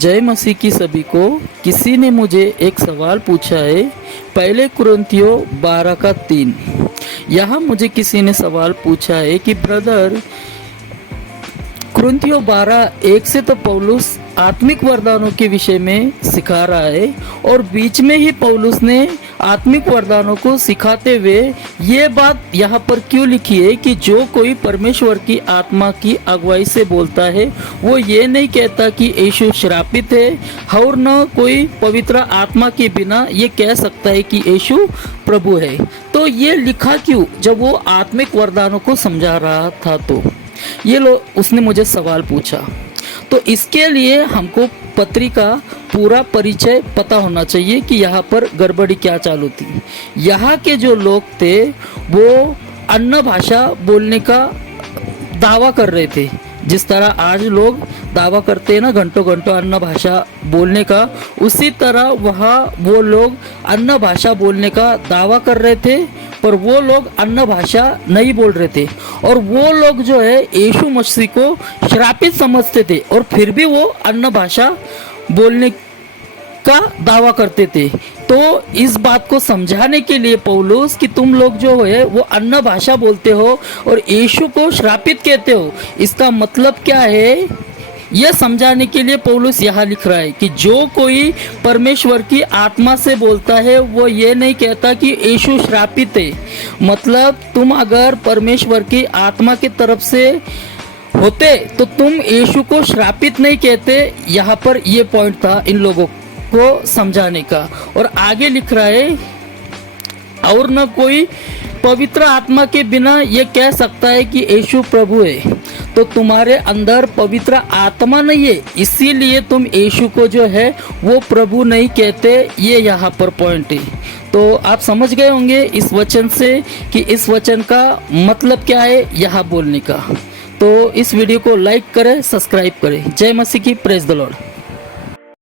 जय मसीह की सभी को। किसी ने मुझे एक सवाल पूछा है, पहले कुरिन्थियों 12:3। यहाँ मुझे किसी ने सवाल पूछा है कि ब्रदर, कुरिन्थियों 12:1 से तो पौलुस आत्मिक वरदानों के विषय में सिखा रहा है और बीच में ही पौलुस ने आत्मिक वरदानों को सिखाते हुए ये बात यहाँ पर क्यों लिखी है कि जो कोई परमेश्वर की आत्मा की अगुवाई से बोलता है वो ये नहीं कहता कि यीशु श्रापित है, और न कोई पवित्र आत्मा के बिना ये कह सकता है कि यीशु प्रभु है। तो ये लिखा क्यों जब वो आत्मिक वरदानों को समझा रहा था? तो ये उसने मुझे सवाल पूछा। तो इसके लिए हमको पत्री का पूरा परिचय पता होना चाहिए कि यहाँ पर गड़बड़ी क्या चालू थी। यहाँ के जो लोग थे वो अन्य भाषा बोलने का दावा कर रहे थे, जिस तरह आज लोग दावा करते हैं ना घंटों घंटों अन्य भाषा बोलने का, उसी तरह वहाँ वो लोग अन्य भाषा बोलने का दावा कर रहे थे, पर वो लोग अन्य भाषा नहीं बोल रहे थे। और वो लोग जो है यीशु मसीह को श्रापित समझते थे और फिर भी वो अन्य भाषा बोलने का दावा करते थे। तो इस बात को समझाने के लिए पौलुस कि तुम लोग जो है वो अन्य भाषा बोलते हो और यीशु को श्रापित कहते हो, इसका मतलब क्या है, यह समझाने के लिए पौलुस यहाँ लिख रहा है कि जो कोई परमेश्वर की आत्मा से बोलता है वो ये नहीं कहता कि यीशु श्रापित है। मतलब तुम अगर परमेश्वर की आत्मा की तरफ से होते तो तुम यीशु को श्रापित नहीं कहते। यहाँ पर ये पॉइंट था इन लोगों को समझाने का। और आगे लिख रहा है, और न कोई पवित्र आत्मा के बिना ये कह सकता है कि यीशु प्रभु है। तो तुम्हारे अंदर पवित्र आत्मा नहीं है, इसीलिए तुम यीशु को जो है वो प्रभु नहीं कहते। ये यहाँ पर पॉइंट है। तो आप समझ गए होंगे इस वचन से कि इस वचन का मतलब क्या है यहाँ बोलने का। तो इस वीडियो को लाइक करें, सब्सक्राइब करें। जय मसीह की, प्रेज द लॉर्ड।